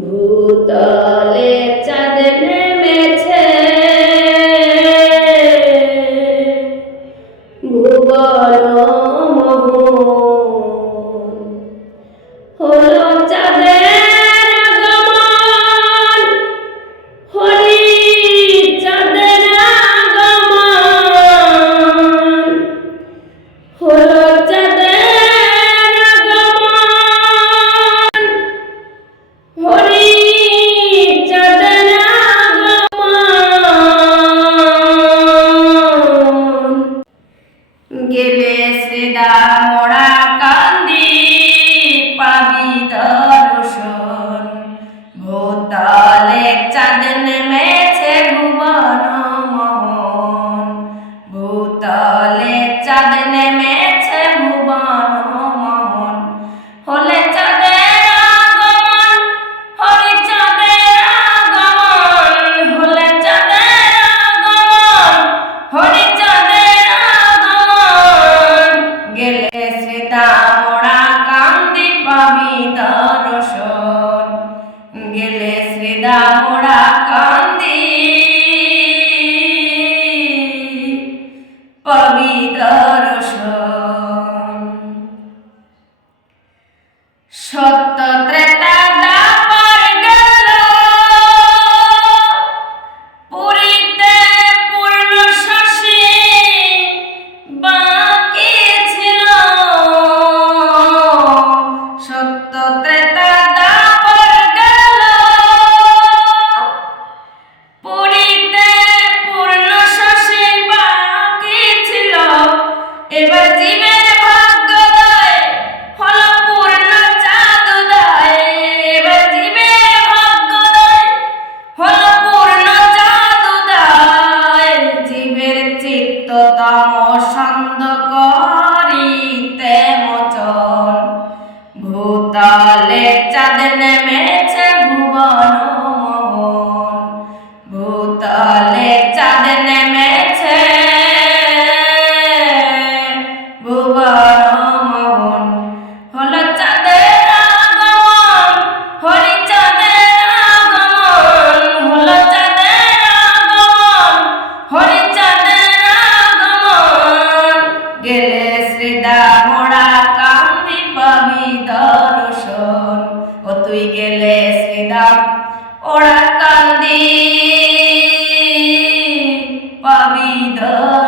ভূতলে বাবা ಜೀವ শ্রেদা মোড়া কান্দি পাবি দর্শন। ও তুই গেলে শ্রেদা ওরা কান্দি পাবি দর্শন।